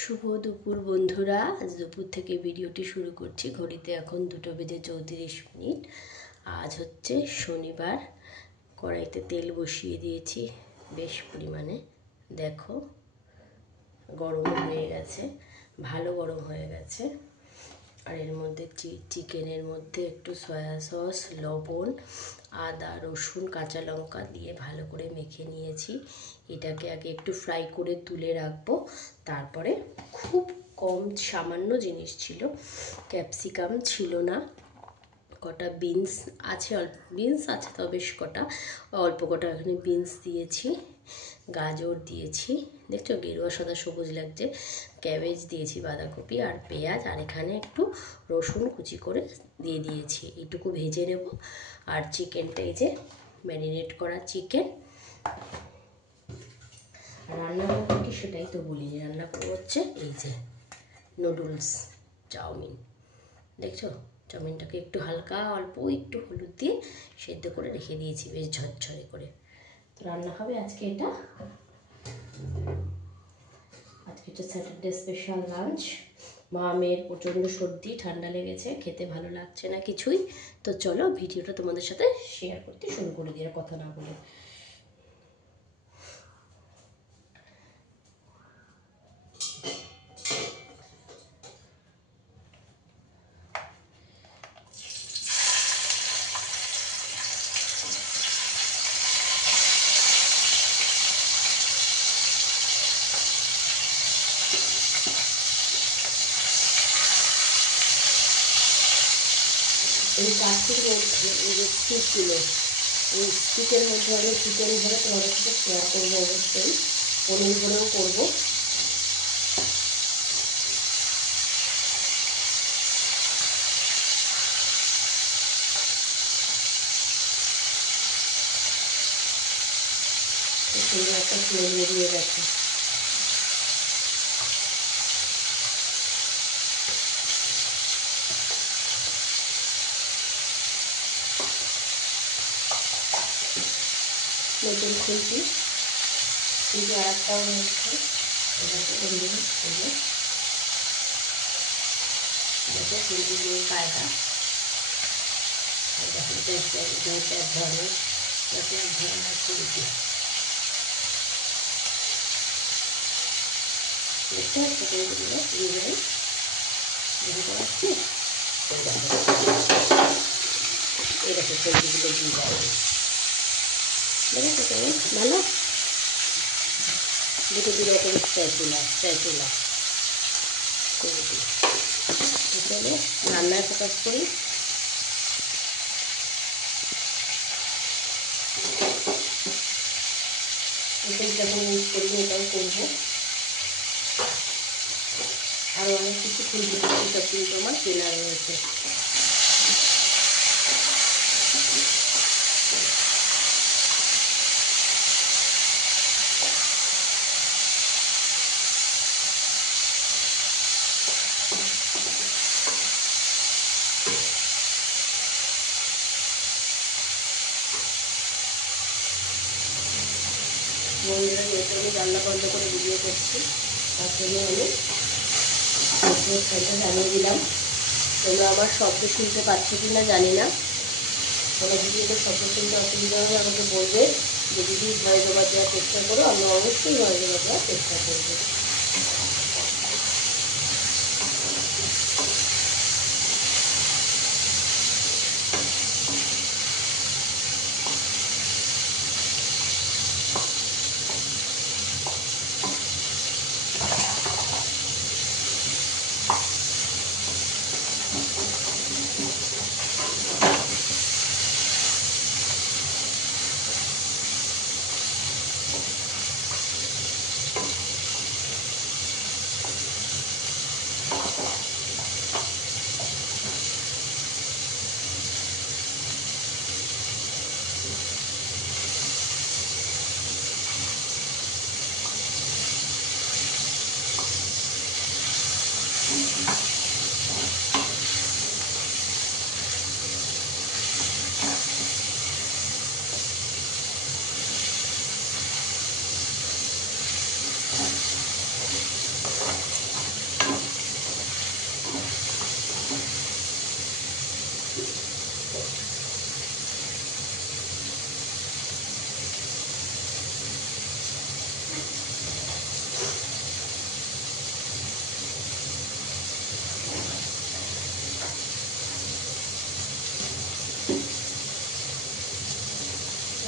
শুভ দুপুর বন্ধুরা। আজ দুপুর থেকে ভিডিওটি শুরু করছি। ঘড়িতে এখন 2:34। আজ হচ্ছে শনিবার। কড়াইতে তেল বসিয়ে দিয়েছি বেশ পরিমাণে। দেখো গরম হয়ে গেছে, ভালো গরম হয়ে গেছে। আর এর মধ্যে চিকেনের মধ্যে একটু সয়া সস, লবণ, আদা, রসুন, কাঁচা লঙ্কা দিয়ে ভালো করে মেখে নিয়েছি। এটাকে আগে একটু ফ্রাই করে তুলে রাখবো। তারপরে খুব কম সামান্য জিনিস ছিল, ক্যাপসিকাম ছিল না, কটা বিনস আছে, বিনস আছে তো বেশ কটা, অল্প কটা এখানে বিনস দিয়েছি, গাজর দিয়েছি, দেখছো গেরুয়া সাদা সবুজ লাগছে, ক্যাবেজ দিয়েছি, বাঁধাকপি আর পেঁয়াজ, আর এখানে একটু রসুন কুচি করে দিয়ে দিয়েছি। এইটুকু ভেজে নেব। আর চিকেনটা, এই যে ম্যারিনেট করা চিকেন। রান্না করবো কি সেটাই তো বলিনি, রান্না করবো হচ্ছে এই যে নুডলস, চাউমিন। দেখছো চাউমিনটাকে একটু হালকা অল্প একটু হলুদ দিয়ে সেদ্ধ করে রেখে দিয়েছি বেশ ঝরঝরে করে। তো রান্না হবে আজকে এটা। আজকে হচ্ছে স্যাটারডে স্পেশাল লাঞ্চ। মা মেয়ের প্রচণ্ড সর্দি, ঠান্ডা লেগেছে, খেতে ভালো লাগছে না কিছুই। তো চলো ভিডিওটা তোমাদের সাথে শেয়ার করতে শুরু করে দিই, আর কথা না বলে। এই কাঠের মধ্যে এই যে স্টিকগুলো, এই স্টিকের মধ্যে আমি চিকেন ভরে তোমাদের সাথে শেয়ার করবো। অবশ্যই পনির ভরেও করবো। সুন্দর একটা স্মেল বেরিয়ে গেছে। নতুন খুলছি, কিন্তু আর একটাও হচ্ছে খুলছি দিয়ে কায়দা। ধরে খুলছি, দেখতে পাচ্ছি কোনগুলো ডিজাইন বুঝতে পারছি। এরকম সবজিগুলো ডিজাইন দেখেছো তুমি, ভালো দুটো দু রকম স্প্যাচুলা চলো রান্নায় ফোকাস করি। এটাই যখন ইউজ করবো এটাও করবো। আরও অনেক কিছু খুলতে সব কিন্তু আমার কেনা রয়েছে। বন্ধুরা যেহেতু আমি রান্না বন্ধ করে ভিডিও করছি, তার জন্য আমি ফ্যানটা জানিয়ে দিলাম। তোমরা আমার শব্দ শুনতে পাচ্ছ কি না জানি না। কোনো ভিডিওতে শব্দ শুনতে অসুবিধা হলে আমাকে বলবে, যে দিদি ভয়েস ওভার দেওয়ার চেষ্টা করো। আমি অবশ্যই ভয়েস ওভার দেওয়ার চেষ্টা করবো।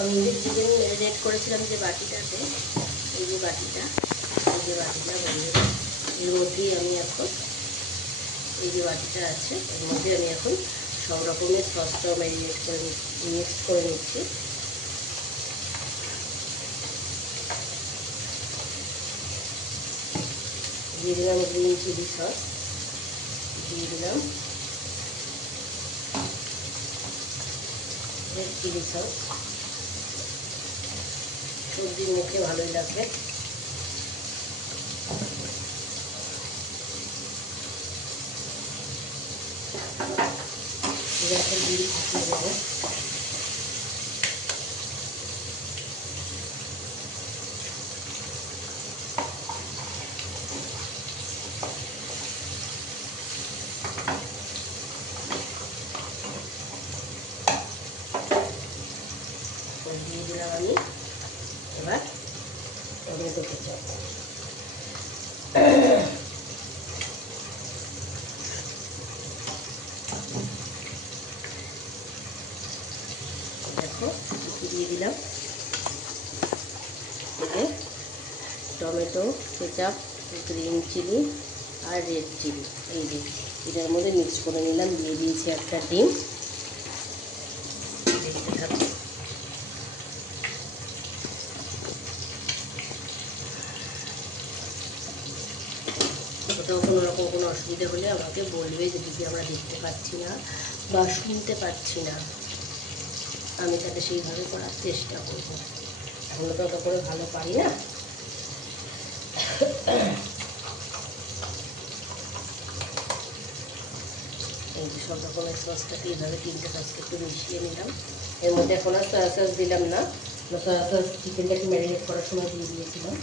আমি যে চিকেন ম্যারিনেট করেছিলাম যে বাটিটাতে, এই যে বাটিটা বন্ধুরা, এর মধ্যেই আমি এখন, এই যে বাটিটা আছে এর মধ্যে আমি এখন সব রকমের সসটাও ম্যারিনেট করে মিক্সড করে নিচ্ছি। দিয়ে দিলাম গ্রিন চিলি সস, দিয়ে দিলাম রেড চিলি সস, সবজির মুখে ভালোই লাগবে। গ্যাসের বিল ফুটিয়ে দেবো। দিয়ে দিলাম আমি এবার টমেটো কেচাপ। দেখো দিয়ে দিলাম এই যে টমেটো কেচাপ, গ্রিন চিলি আর রেড চিলি, এই যে এটার মধ্যে মিক্স করে নিলাম। দিয়ে দিয়েছি একটা ডিম, দেখতে থাকুন। কোথাও কোনো রকম কোনো অসুবিধা হলে আমাকে বলবে যে দিদি আমরা দেখতে পাচ্ছি না বা শুনতে পাচ্ছি না, আমি তাহলে সেইভাবে করার চেষ্টা করবো। আমরা তো অত করে ভালো পারি না। এই যে সব রকমের সসটাকে এইভাবে 3টে সসকে একটু মিশিয়ে নিলাম। এর মধ্যে এখন আর সয়া সস দিলাম না, সয়া সস চিকেনটাকে ম্যারিনেট করার সময় দিয়ে দিয়েছিলাম।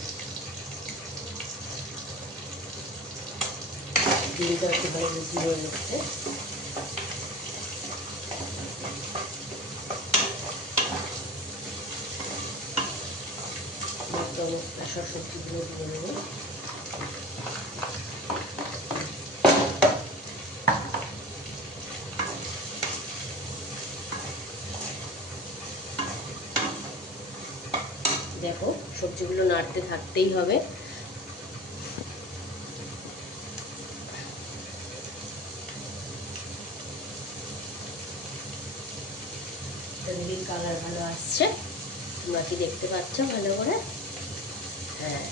ডিমটা একেবারে বেশি হয়ে যাচ্ছে। সব সবজিগুলো দিয়ে দেবো। দেখো সবজিগুলো নাড়তে থাকতেই হবে। দেখি কালার ভালো আসছে, তোমরা কি দেখতে পাচ্ছ ভালো করে? হ্যাঁ,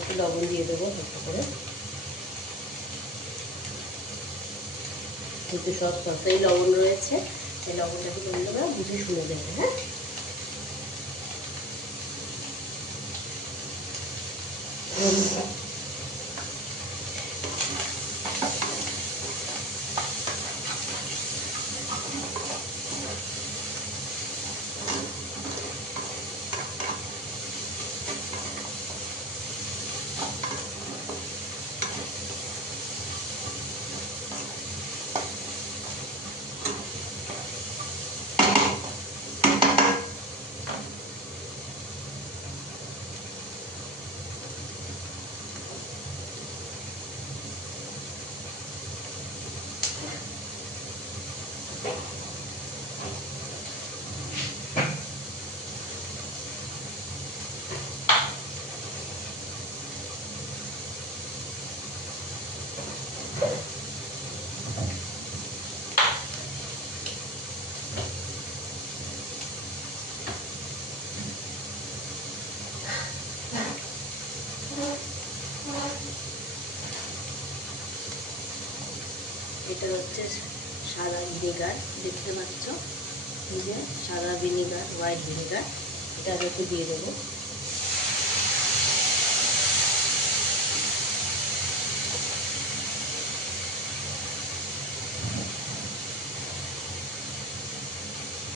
একটু লবণ দিয়ে দেবো একটু করে, কিন্তু সব সসেই লবণ রয়েছে, এই লবণটাকে তোমরা বুঝে শুনে দেবে। হ্যাঁ, এটা হচ্ছে সাদা ভিনেগার, দেখতে পাচ্ছ, এই যে সাদা ভিনেগার, হোয়াইট ভিনেগার, এটা আমি একটু দিয়ে দেবো।